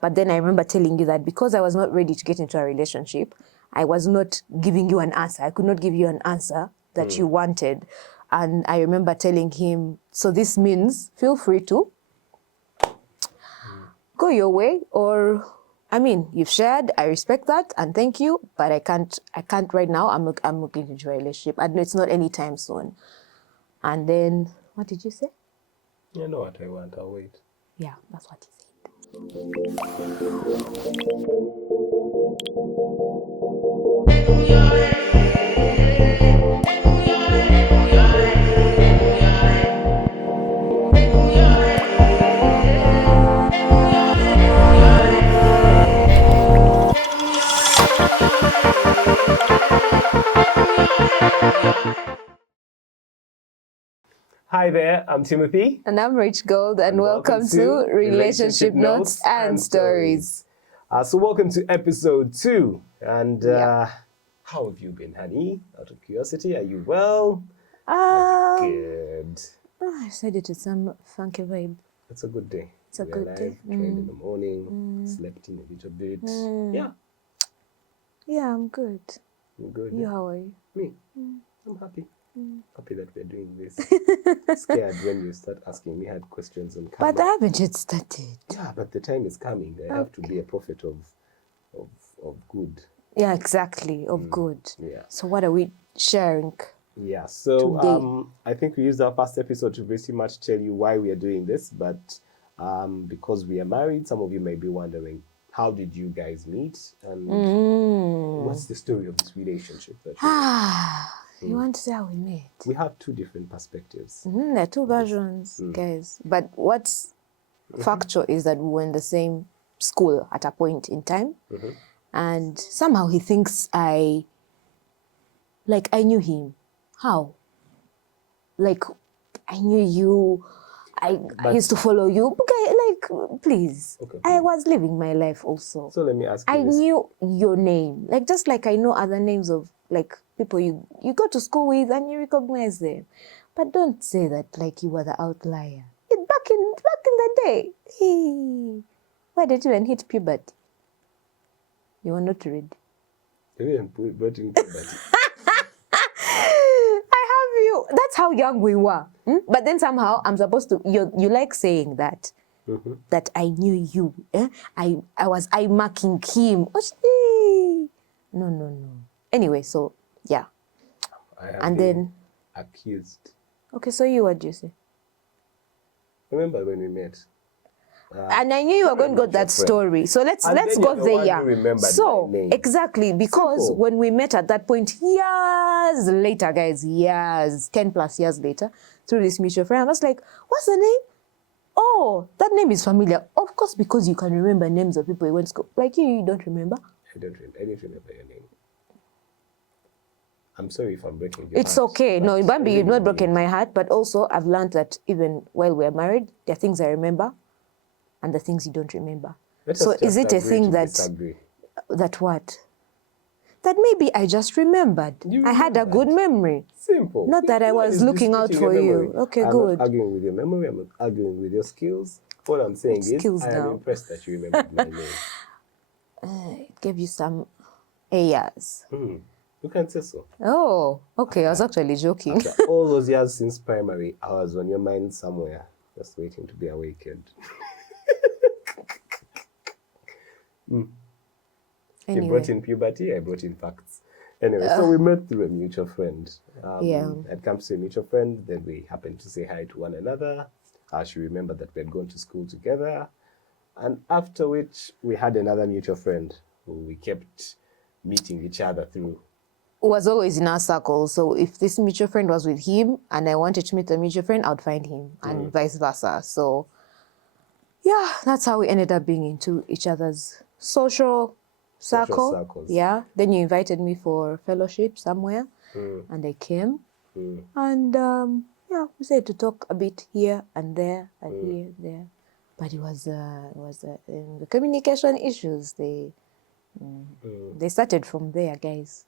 But then I remember telling you that because I was not ready to get into a relationship, I was not giving you an answer. I could not give you an answer that you wanted. And I remember telling him, so this means feel free to go your way, or, I mean, you've shared, I respect that, and thank you, but I can't right now. I'm looking into a relationship, and it's not anytime soon. And then, what did you say? You know what I want, I'll wait. Yeah, that's what he said. Hi there, I'm Timothy. And I'm Rachael, and welcome to Relationship Notes and Stories. So welcome to episode 2. And how have you been, honey? Out of curiosity, are you well? Good. I said it with some funky vibe. It's a good day. It's a good day. Trained in the morning, slept in a little bit. Yeah. Yeah, I'm good. You're good. You, how are you? Me? I'm happy. Happy that we're doing this. Scared when you start asking me hard questions on camera. But I haven't yet started. Yeah, but the time is coming. I have to be a prophet of good. Yeah, exactly, of good. Yeah. So what are we sharing? Yeah, so today? I think we used our first episode to pretty much tell you why we are doing this, but because we are married, some of you may be wondering, how did you guys meet? And what's the story of this relationship? You want to say how we met? We have 2 different perspectives. There are 2 versions, guys. But what's factual is that we were in the same school at a point in time. And somehow he thinks I knew him. How? Like, I knew you. I used to follow you. Okay, like, please. Okay, I was living my life also. So let me ask you I knew your name. Like, just like I know other names of, like, people you go to school with and you recognize them. But don't say that like you were the outlier. Back in the day. Why did you even hit puberty? You were not ready. You brought in puberty. I have you. That's how young we were. But then somehow I'm supposed to, you like saying that. That I knew you. I was marking him. No. Anyway, so yeah. I have and been then accused. Okay, so what do you say? Remember when we met? And I knew you were going to go that story. So let's go there. So exactly, because when we met at that point, years later, guys, 10 plus years later, through this mutual friend, I was like, what's the name? Oh, that name is familiar. Of course, because you can remember names of people you went to school. Like you don't remember? I didn't remember your name. I'm sorry if I'm breaking your heart. It's okay. No, Bambi, you've not broken my heart. But also, I've learned that even while we're married, there are things I remember and the things you don't remember. So is it a thing that what? That maybe I just remembered. I had a good memory. Simple. Not that I was looking out for you. Okay, good. I'm not arguing with your memory. I'm not arguing with your skills. What I'm saying is, I am impressed that you remembered my name. It gave you some years. You can say so. Oh, okay. I was actually joking. After all those years since primary, I was on your mind somewhere, just waiting to be awakened. Anyway. He brought in puberty, I brought in facts. Anyway, so we met through a mutual friend. I'd come to see a mutual friend, then we happened to say hi to one another. She remembered that we had gone to school together. And after which, we had another mutual friend who we kept meeting each other through. Was always in our circle. So if this mutual friend was with him and I wanted to meet a mutual friend, I would find him and vice versa. So yeah, that's how we ended up being into each other's social circle. Yeah. Then you invited me for fellowship somewhere and I came. And we said to talk a bit here and there and here, there. But it was the communication issues. They started from there, guys.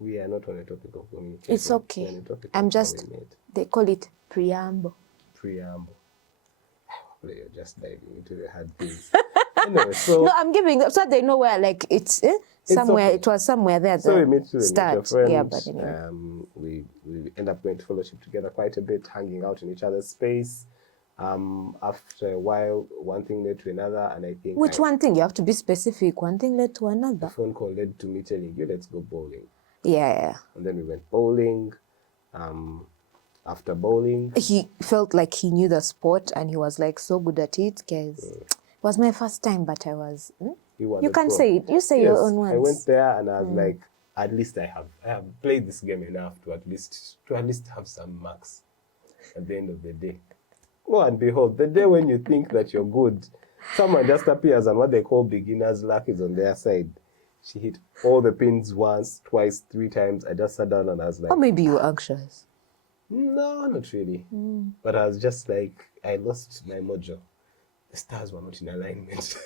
We are not on a topic of communication. It's okay. I'm just, they call it preamble. Preamble. You're just diving into the hard things. Anyway, so... No, I'm giving... So they know where, like, it's somewhere... Okay. It was somewhere there at so we the meet through a mutual friend. Yeah, but anyway. We end up going to fellowship together quite a bit, hanging out in each other's space. After a while, one thing led to another, and I think... Which one thing? You have to be specific. One thing led to another. The phone call led to me telling you, let's go bowling. Yeah. And then we went bowling. After bowling... He felt like he knew the sport, and he was, like, so good at it, because it was my first time, but I was... You can say it. You say your own words. I went there, and I was like, at least I have played this game enough to at least have some marks at the end of the day. Lo and behold, the day when you think that you're good, someone just appears, and what they call beginner's luck is on their side. She hit all the pins once, twice, 3 times. I just sat down and I was like... Or maybe you were anxious. No, not really. But I was just like, I lost my mojo. The stars were not in alignment.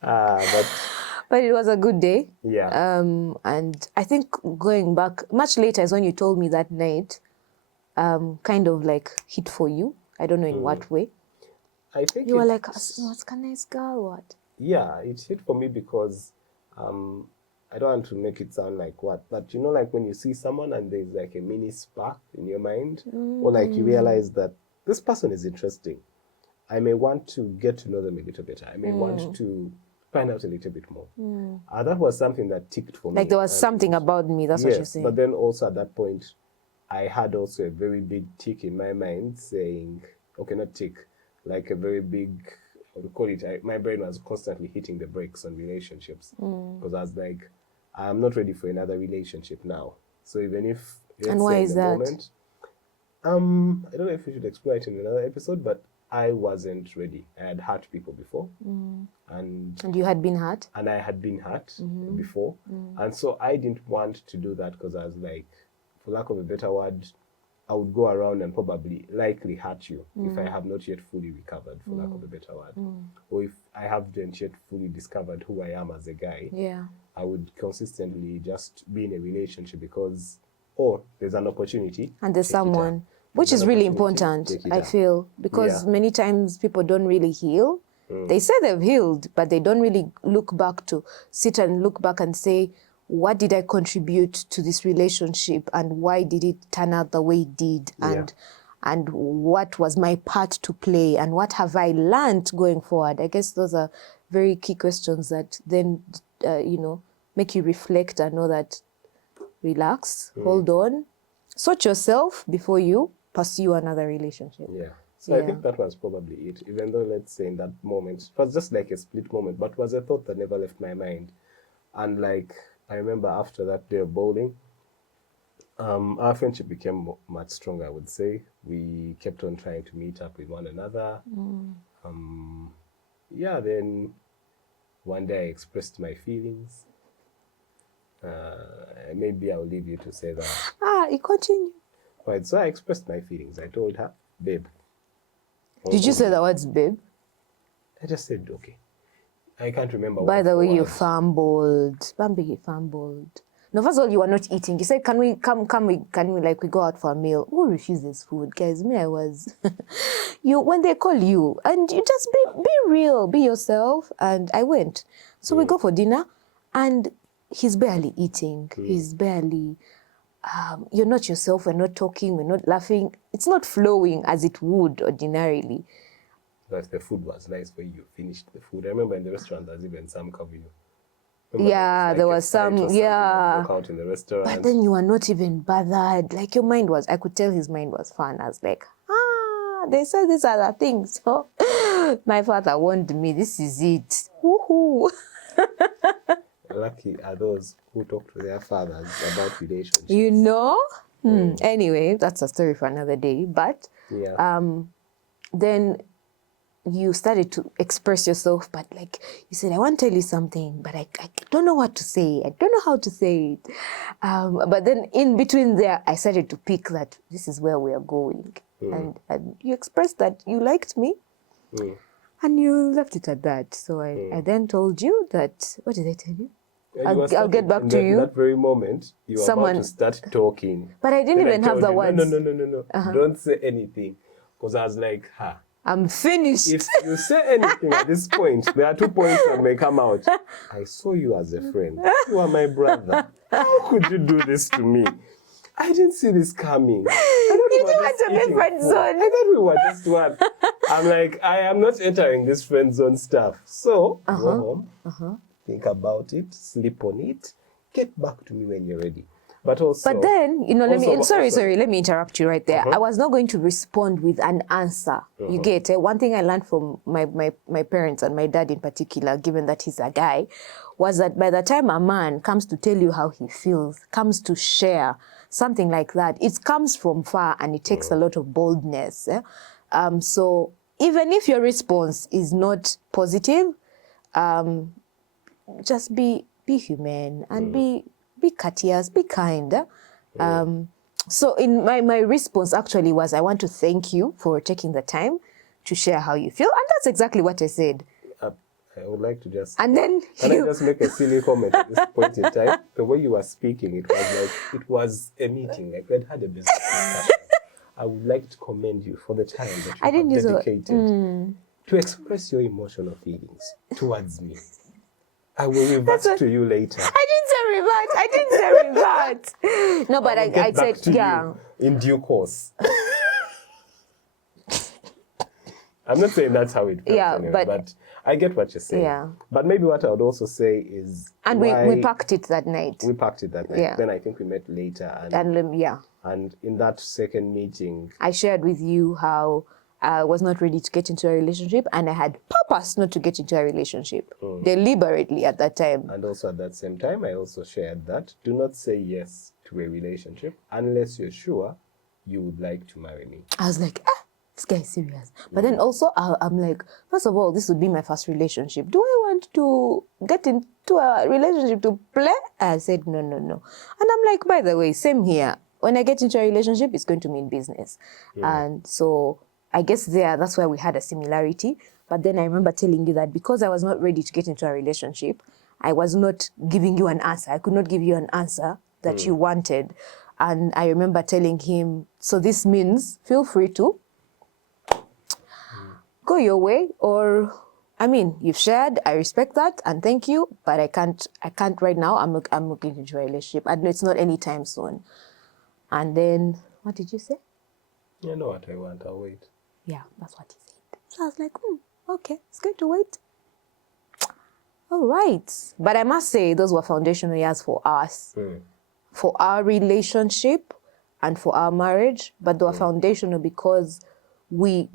But it was a good day. Yeah. And I think going back, much later is when you told me that night, kind of like hit for you. I don't know in what way. I think you were like, what's a nice girl, what? Yeah, it hit for me because I don't want to make it sound like what, but you know, like when you see someone and there's like a mini spark in your mind, or like you realize that this person is interesting. I may want to get to know them a little better. I may want to find out a little bit more. That was something that ticked for me. Like there was something about me, that's what you're saying. But then also at that point, I had also a very big tick in my mind saying, okay, not tick, like a very big, I would call it, my brain was constantly hitting the brakes on relationships. Because I was like, I'm not ready for another relationship now. So even if, and why is that? Moment, I don't know if we should explore it in another episode, but I wasn't ready. I had hurt people before. And you had been hurt? And I had been hurt before. And so I didn't want to do that because I was like, for lack of a better word, I would go around and probably likely hurt you if I have not yet fully recovered, for lack of a better word. Or if I haven't yet fully discovered who I am as a guy. Yeah. I would consistently just be in a relationship because, there's an opportunity. And there's someone, which is really important, I feel, because many times people don't really heal. They say they've healed, but they don't really sit and look back and say, what did I contribute to this relationship and why did it turn out the way it did? And what was my part to play and what have I learned going forward? I guess those are very key questions that then, make you reflect and know that relax, hold on, sort yourself before you pursue another relationship. Yeah. So I think that was probably it, even though, let's say, in that moment, it was just like a split moment, but it was a thought that never left my mind. And like, I remember after that day of bowling, our friendship became much stronger, I would say. We kept on trying to meet up with one another. Then one day I expressed my feelings. Maybe I'll leave you to say that. You continue. Right, so I expressed my feelings. I told her, babe. Did you say the words, babe? I just said, okay. I can't remember. By the way, you fumbled. Bambi fumbled. No, first of all, you were not eating. You said, can we go out for a meal? Who refuses food? Guys, me, I was. When they call you, and you just be real, be yourself. And I went. So we go for dinner, and he's barely eating. He's barely, you're not yourself, we're not talking, we're not laughing. It's not flowing as it would ordinarily. But the food was nice when you finished the food. I remember in the restaurant there's even some cover you. There was some, walk out in the restaurant. But then you were not even bothered. Like your mind was, I could tell his mind was fun. I was like, they said these are the things. So my father warned me, this is it. Woohoo. Lucky are those who talk to their fathers about relationships. Anyway, that's a story for another day. But then you started to express yourself, but like you said, I want to tell you something, but I don't know what to say. I don't know how to say it. But then in between there, I started to pick that this is where we are going. And you expressed that you liked me and you left it at that. So I then told you that, what did I tell you? I'll get back to you. At that very moment, you were about to start talking. But I didn't even have the words. No. Don't say anything. Because I was like, I'm finished. If you say anything at this point, there are 2 points that may come out. I saw you as a friend. You are my brother. How could you do this to me? I didn't see this coming. You didn't want to be friend zone. I thought we were just one. I'm like, I am not entering this friend zone stuff. So, go home, think about it, sleep on it, get back to me when you're ready. But then, let me interrupt you right there. I was not going to respond with an answer. You get it? One thing I learned from my parents and my dad in particular, given that he's a guy, was that by the time a man comes to tell you how he feels, comes to share something like that, it comes from far and it takes a lot of boldness. So even if your response is not positive, just be human and be courteous, be kind. So in my response actually was, I want to thank you for taking the time to share how you feel. And that's exactly what I said. I would like to just... And then Can I just make a silly comment at this point in time? The way you were speaking, it was like, it was a meeting. Like we had a business discussion. I would like to commend you for the time that you have dedicated to express your emotional feelings towards me. I will revert to you later. I didn't say revert. No, but I said, yeah. In due course. I'm not saying that's how it felt anyway, but I get what you're saying. Yeah. But maybe what I would also say is... And we packed it that night. We packed it that night. Yeah. Then I think we met later. And in that second meeting... I shared with you how I was not ready to get into a relationship and I had purpose not to get into a relationship. Deliberately at that time. And also at that same time, I also shared that do not say yes to a relationship unless you're sure you would like to marry me. I was like, this guy is serious. But then also, I'm like, first of all, this would be my first relationship. Do I want to get into a relationship to play? I said, no. And I'm like, by the way, same here. When I get into a relationship, it's going to mean business. And so I guess that's why we had a similarity. But then I remember telling you that because I was not ready to get into a relationship, I was not giving you an answer. I could not give you an answer that you wanted. And I remember telling him, so this means feel free to go your way, or, I mean, you've shared, I respect that, and thank you, but I can't right now, I'm looking into a relationship, and it's not anytime soon. And then, what did you say? You know what I want, I'll wait. Yeah, that's what he said. So I was like, okay, it's going to wait. All right. But I must say, those were foundational years for us, for our relationship and for our marriage, but they were foundational because we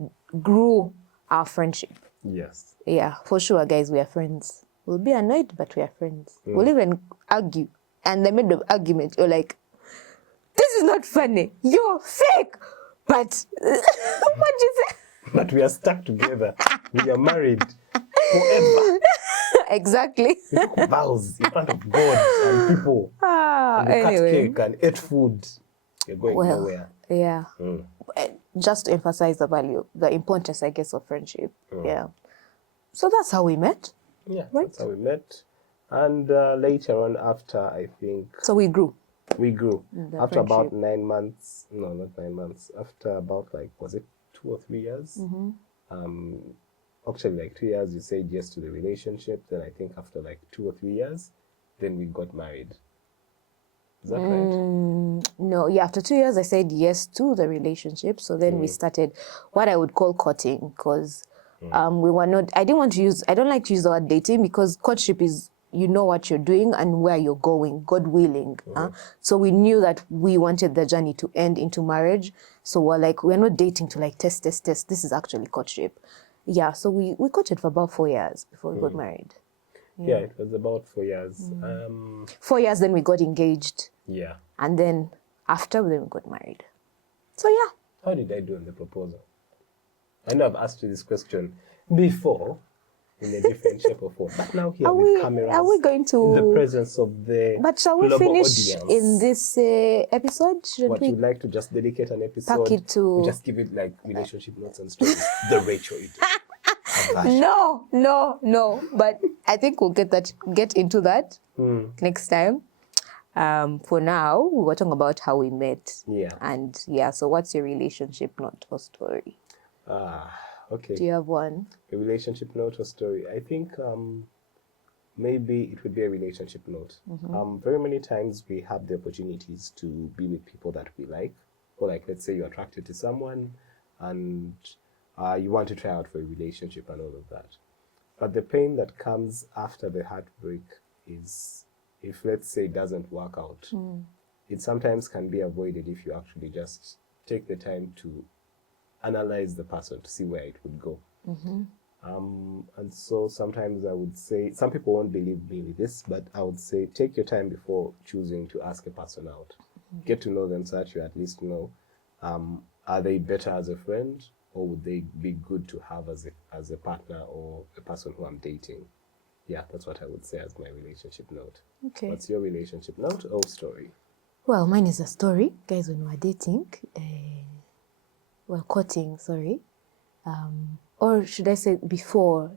grew our friendship. Yes. Yeah, for sure, guys, we are friends. We'll be annoyed, but we are friends. We'll even argue. And the middle of argument, you're like, this is not funny. You're fake. But, what did you say? But we are stuck together. We are married forever. Exactly. We took vows in front of God and people. And we cut cake and ate food. You're going nowhere. Yeah. Just to emphasize the importance, I guess, of friendship. Yeah. So that's how we met. Yeah, right? That's how we met. And later on, after, I think... So we grew. We grew. After about 9 months, no, not 9 months, after about, was it 2 or 3 years? Actually, 2 years, you said yes to the relationship. Then I think after 2 or 3 years, then we got married. Is that right? No, yeah, after 2 years, I said yes to the relationship. So then we started what I would call courting, because we were not, I don't like to use the word dating, because courtship is, you know what you're doing and where you're going, God willing. So we knew that we wanted the journey to end into marriage. So we're not dating to test. This is actually courtship. Yeah, so we courted for about 4 years before we got married. Yeah, it was about 4 years. 4 years, then we got engaged. Yeah. And then after, then we got married. So yeah. How did I do on the proposal? I know I've asked you this question before in a different shape or form, but now here with cameras, are we going to, in the presence of the But shall we finish audience, in this episode? What you'd like to just dedicate an episode? Pack it to... Just give it relationship notes and stories. The Rachael No. But I think we'll get into that next time. For now, we were talking about how we met. Yeah. And yeah, so what's your relationship note or story? Okay. Do you have one? A relationship note or story? I think maybe it would be a relationship note. Very many times we have the opportunities to be with people that we like, or like, let's say you're attracted to someone and you want to try out for a relationship and all of that. But the pain that comes after the heartbreak is, if let's say it doesn't work out, it sometimes can be avoided if you actually just take the time to analyze the person to see where it would go. And so sometimes I would say, some people won't believe me with this, but I would say take your time before choosing to ask a person out. Get to know them so that you at least know, are they better as a friend, or would they be good to have as a partner or a person who I'm dating? Yeah, that's what I would say as my relationship note. Okay. What's your relationship note or story? Well, mine is a story. Guys, when we're dating, courting, sorry. Or should I say before,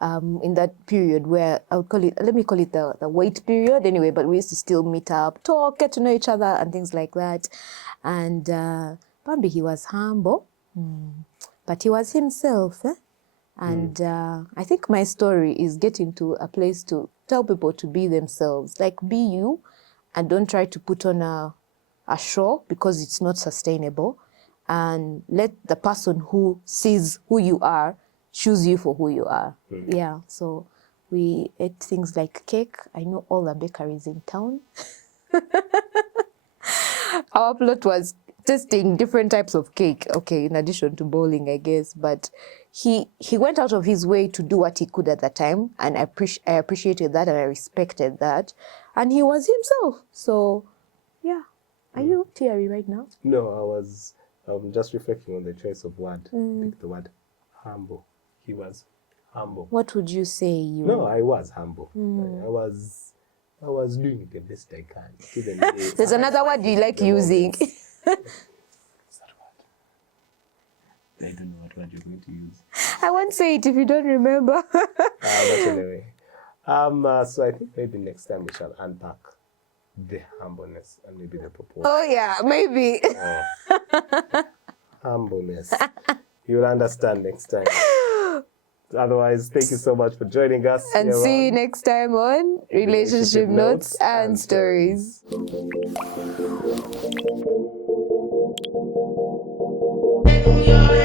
in that period where let me call it the wait period anyway, but we used to still meet up, talk, get to know each other and things like that. And Bambi, he was humble, but he was himself. And I think my story is getting to a place to tell people to be themselves, like be you, and don't try to put on a show because it's not sustainable. And let the person who sees who you are choose you for who you are. Yeah, so we ate things like cake. I know all the bakeries in town. Our plot was testing different types of cake, okay, in addition to bowling, I guess. But he went out of his way to do what he could at the time, and I appreciated that and I respected that. And he was himself. So, yeah. Are you teary right now? No, I was just reflecting on the choice of word. Pick the word humble. He was humble. What would you say you... No, I was humble. I was doing the best I can. Even There's another word you like using. What's that word? I don't know what word you're going to use. I won't say it if you don't remember. But anyway. So I think maybe next time we shall unpack the humbleness and maybe the proposal. Oh yeah, maybe. Humbleness. You'll understand next time. Otherwise, thank you so much for joining us. And see you next time on Relationship Notes and Stories. Yeah.